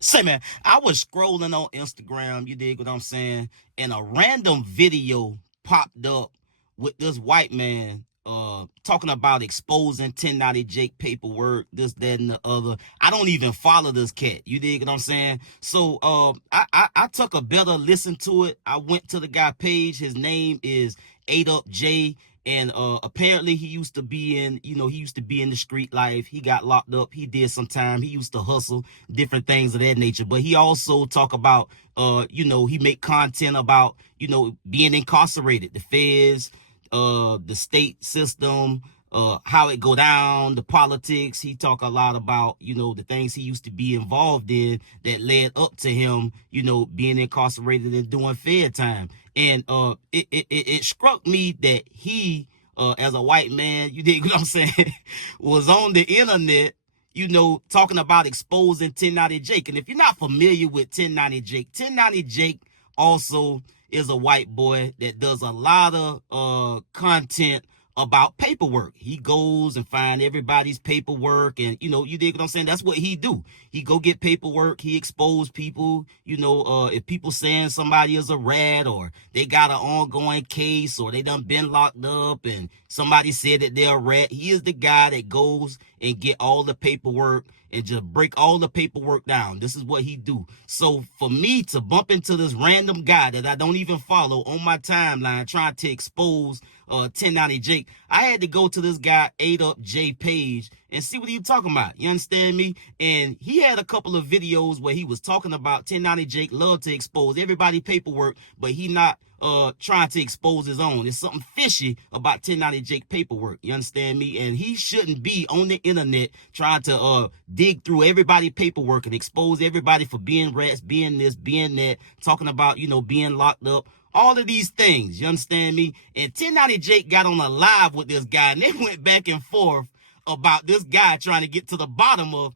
Say, man, I was scrolling on Instagram, you dig what I'm saying? And a random video popped up with this white man talking about exposing 1090 Jake paperwork, this, that, and the other. I don't even follow this cat. You dig what I'm saying? So I took a better listen to it. I went to the guy page. His name is 8UPJAY. And apparently he used to be in, he used to be in the street life. He got locked up. He did some time. He used to hustle, different things of that nature. But he also talk about, he make content about, being incarcerated, the feds, the state system, how it go down, the politics. He talk a lot about, the things he used to be involved in that led up to him, being incarcerated and doing fed time. And it struck me that he, as a white man, you dig what I'm saying, was on the internet, talking about exposing 1090 Jake. And if you're not familiar with 1090 Jake, 1090 Jake also is a white boy that does a lot of content about paperwork. He goes and find everybody's paperwork, and you dig what I'm saying? That's what he do. He go get paperwork. He expose people. If people saying somebody is a rat, or they got an ongoing case, or they done been locked up and somebody said that they're a rat, he is the guy that goes and get all the paperwork and just break all the paperwork down. This is what he do. So for me to bump into this random guy that I don't even follow on my timeline trying to expose 1090 Jake, I had to go to this guy 8UPJAY page and see what he was talking about. You understand me? And he had a couple of videos where he was talking about 1090 Jake love to expose everybody paperwork, but he not trying to expose his own. There's something fishy about 1090 Jake paperwork. You understand me? And he shouldn't be on the internet trying to dig through everybody paperwork and expose everybody for being rats, being this, being that, talking about, being locked up. All of these things, you understand me? And 1090 Jake got on a live with this guy, and they went back and forth about this guy trying to get to the bottom of,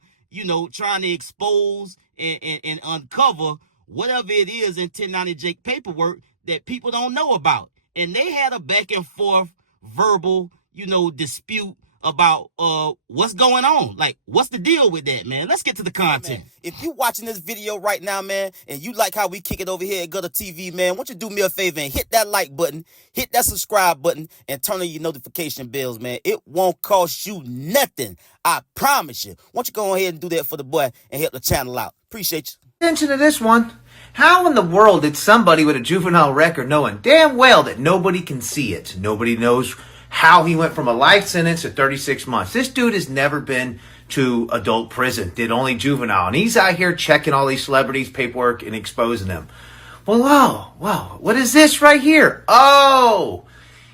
trying to expose and uncover whatever it is in 1090 Jake paperwork that people don't know about. And they had a back and forth verbal, dispute about what's going on. Like, what's the deal with that, man? Let's get to the content. Man, if you watching this video right now, man, and you like how we kick it over here at GuddaTV, man, why don't you do me a favor and hit that like button, hit that subscribe button, and turn on your notification bells, man. It won't cost you nothing. I promise you. Why don't you go ahead and do that for the boy and help the channel out. Appreciate you. Attention to this one. How in the world did somebody with a juvenile record, knowing damn well that nobody can see it, nobody knows how he went from a life sentence to 36 months. This dude has never been to adult prison, did only juvenile. And he's out here checking all these celebrities' paperwork and exposing them. Well, whoa, what is this right here? Oh,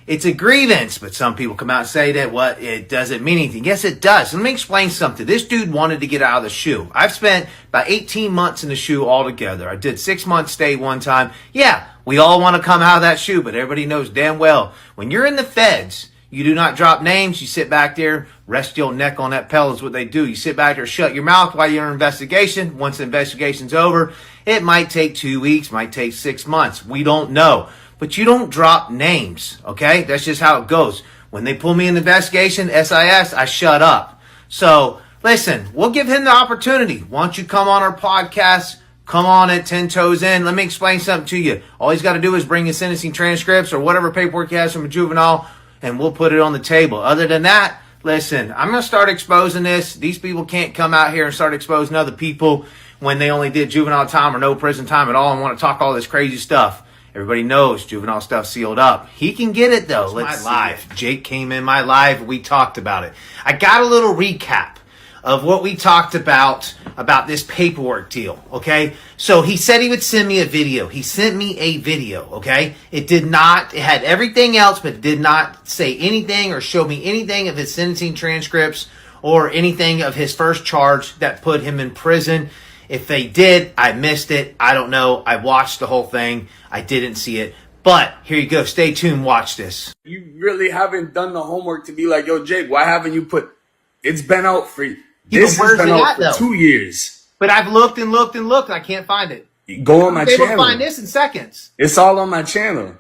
it's a grievance. But some people come out and say that, it doesn't mean anything. Yes, it does. Let me explain something. This dude wanted to get out of the SHU. I've spent about 18 months in the SHU altogether. I did 6 months stay one time. Yeah, we all want to come out of that SHU, but everybody knows damn well when you're in the feds, you do not drop names. You sit back there, rest your neck on that pedal is what they do. You sit back there, shut your mouth while you're in investigation. Once the investigation's over, it might take 2 weeks, might take 6 months. We don't know. But you don't drop names, okay? That's just how it goes. When they pull me in the investigation, SIS, I shut up. So, listen, we'll give him the opportunity. Why don't you come on our podcast? Come on at 10 toes in. Let me explain something to you. All he's got to do is bring his sentencing transcripts or whatever paperwork he has from a juvenile, and we'll put it on the table. Other than that, listen, I'm going to start exposing this. These people can't come out here and start exposing other people when they only did juvenile time or no prison time at all and want to talk all this crazy stuff. Everybody knows juvenile stuff sealed up. He can get it, though. Let's see. Live. Jake came in my live. We talked about it. I got a little recap of what we talked about this paperwork deal, okay? So he said he would send me a video. He sent me a video, okay? It had everything else, but it did not say anything or show me anything of his sentencing transcripts or anything of his first charge that put him in prison. If they did, I missed it. I don't know. I watched the whole thing. I didn't see it. But here you go. Stay tuned. Watch this. You really haven't done the homework to be like, yo, Jake, why haven't you put... It's been out for... This has been out for 2 years. But I've looked and looked and looked. I can't find it. Go on my channel. They will find this in seconds. It's all on my channel.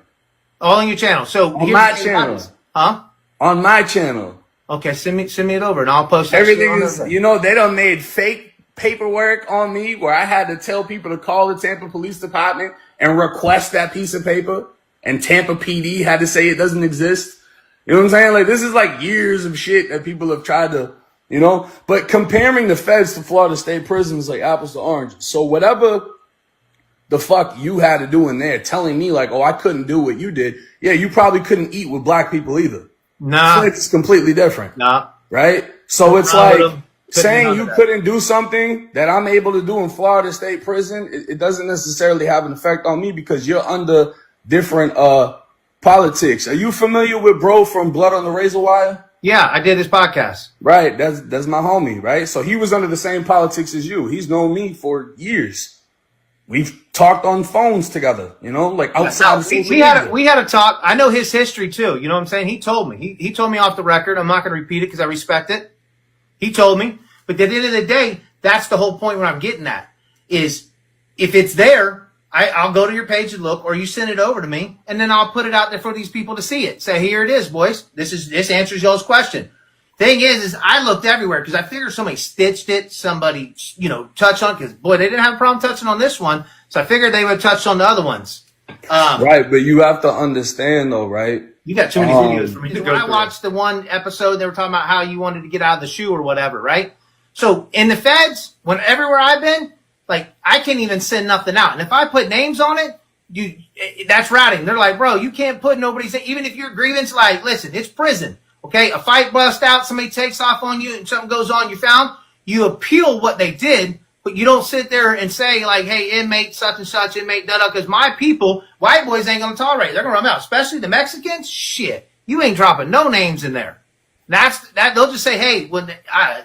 All on your channel. So on my channel. Huh? On my channel. Okay, send me it over and I'll post everything. Is, they done made fake paperwork on me where I had to tell people to call the Tampa Police Department and request that piece of paper, and Tampa PD had to say it doesn't exist. You know what I'm saying? Like, this is like years of shit that people have tried to, you know, but comparing the feds to Florida State prisons is like apples to oranges. So whatever the fuck you had to do in there, telling me like, oh, I couldn't do what you did. Yeah, you probably couldn't eat with black people either. Nah. So it's completely different. Nah. Right? So it's like saying you couldn't do something that I'm able to do in Florida State prison, it doesn't necessarily have an effect on me because you're under different politics. Are you familiar with bro from Blood on the Razor Wire? Yeah, I did this podcast. Right. That's my homie, right? So he was under the same politics as you. He's known me for years. We've talked on phones together, you know, like outside of social media. We had a talk. I know his history too. You know what I'm saying? He told me. He told me off the record. I'm not going to repeat it because I respect it. He told me. But at the end of the day, that's the whole point where I'm getting at is if it's there, I'll go to your page and look, or you send it over to me, and then I'll put it out there for these people to see it. Say, here it is, boys. This answers y'all's question. Thing is I looked everywhere because I figured somebody stitched it, somebody, you know, touched on, because boy, they didn't have a problem touching on this one. So I figured they would touch on the other ones. Right, but you have to understand though, right? You got too many videos for me to go through. I watched the one episode, they were talking about how you wanted to get out of the shoe or whatever, right? So in the feds, everywhere I've been, like I can't even send nothing out. And if I put names on it, that's routing. They're like, bro, you can't put nobody's, even if your grievance, like, listen, it's prison. Okay, a fight busts out, somebody takes off on you and something goes on, you found, you appeal what they did, but you don't sit there and say like, hey, inmate such and such, inmate da-da, because my people, white boys ain't going to tolerate it. They're going to run out, especially the Mexicans. Shit, you ain't dropping no names in there. They'll just say, hey, when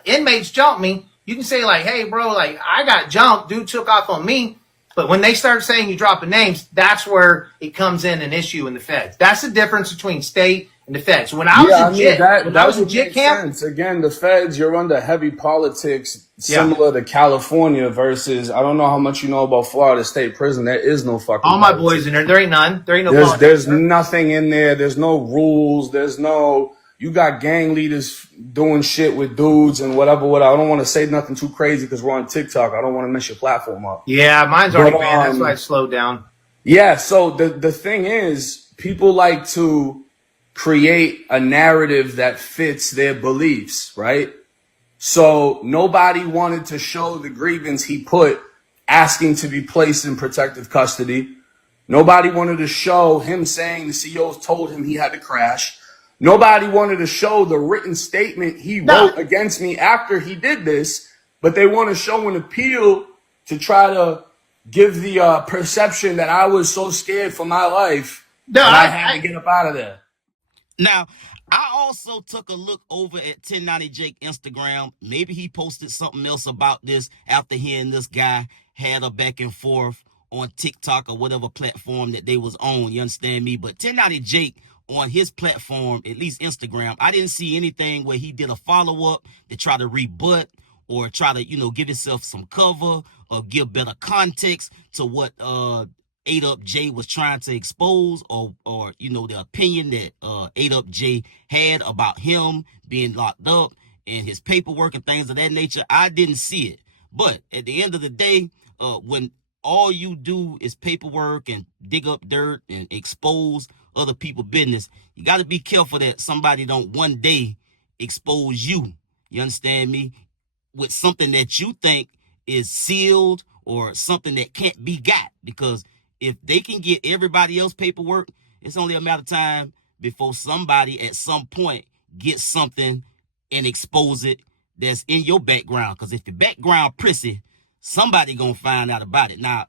inmates jump me, you can say like, hey, bro, like I got jumped, dude took off on me. But when they start saying you dropping names, that's where it comes in an issue in the feds. That's the difference between state and the feds. So when I was in JIT camp, again, the feds, you're under heavy politics, similar to California versus, I don't know how much you know about Florida State prison. There is no fucking all my boys in there. There ain't none. There ain't no politics. There's nothing in there. There's no rules. You got gang leaders doing shit with dudes and whatever. I don't want to say nothing too crazy because we're on TikTok. I don't want to mess your platform up. Yeah, mine's already banned. That's why I slowed down. Yeah, so the thing is, people like to create a narrative that fits their beliefs, right? So nobody wanted to show the grievance he put asking to be placed in protective custody. Nobody wanted to show him saying the CEOs told him he had to crash. Nobody wanted to show the written statement he wrote against me after he did this, but they want to show an appeal to try to give the perception that I was so scared for my life that I had to get up out of there. Now, I also took a look over at 1090 Jake Instagram. Maybe he posted something else about this after he and this guy had a back and forth on TikTok or whatever platform that they was on. You understand me? But 1090 Jake on his platform, at least Instagram, I didn't see anything where he did a follow-up to try to rebut or try to, give himself some cover or give better context to what 8UPJAY was trying to expose or the opinion that 8UPJAY had about him being locked up and his paperwork and things of that nature. I didn't see it. But at the end of the day, when all you do is paperwork and dig up dirt and expose other people's business, you got to be careful that somebody don't one day expose you. You understand me? With something that you think is sealed or something that can't be got. Because if they can get everybody else paperwork, it's only a matter of time before somebody at some point gets something and expose it that's in your background. Because if your background prissy, somebody gonna find out about it. Now,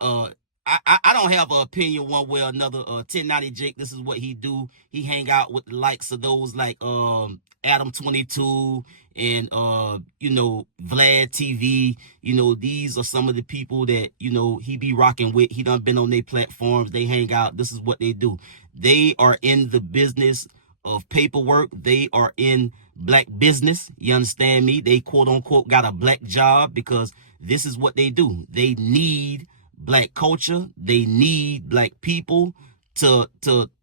I don't have an opinion one way or another. 1090 Jake, this is what he do. He hang out with the likes of those like Adam 22 and Vlad TV. These are some of the people that he be rocking with. He done been on their platforms. They hang out. This is what they do. They are in the business of paperwork. They are in black business. You understand me? They quote unquote got a black job because this is what they do. They need black culture. They need black people to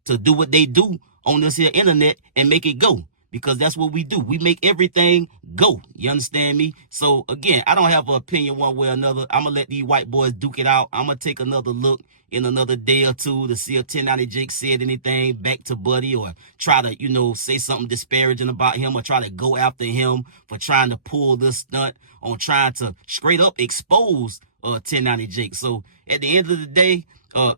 do what they do on this here internet and make it go. because that's what we do. We make everything go. You understand me? So again, I don't have an opinion one way or another. I'm gonna let these white boys duke it out. I'm gonna take another look in another day or two to see if 1090 Jake said anything back to Buddy, or try to, you know, say something disparaging about him, or try to go after him for trying to pull this stunt on trying to straight up expose 1090 Jake. So at the end of the day,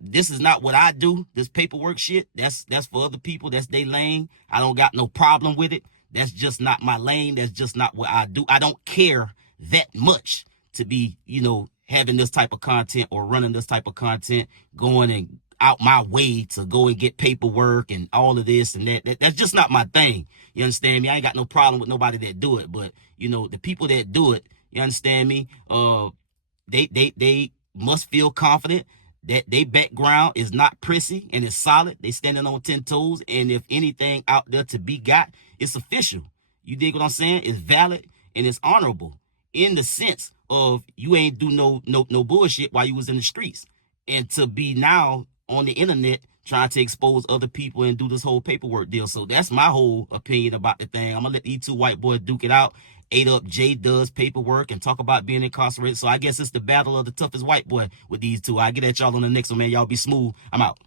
this is not what I do. This paperwork shit, that's for other people. That's their lane. I don't got no problem with it. That's just not my lane. That's just not what I do. I don't care that much to be, you know, having this type of content or running this type of content, going and out my way to go and get paperwork and all of this and that. That's just not my thing. You understand me? I ain't got no problem with nobody that do it, but you know, the people that do it, you understand me? They must feel confident that their background is not prissy and is solid. They standing on 10 toes, and if anything out there to be got, it's official. You dig what I'm saying? It's valid and it's honorable in the sense of you ain't do no bullshit while you was in the streets, and to be now on the internet trying to expose other people and do this whole paperwork deal. So that's my whole opinion about the thing. I'm gonna let these two white boys duke it out. 8UPJAY does paperwork and talk about being incarcerated. So I guess it's the battle of the toughest white boy with these two. I'll get at y'all on the next one, man. Y'all be smooth. I'm out.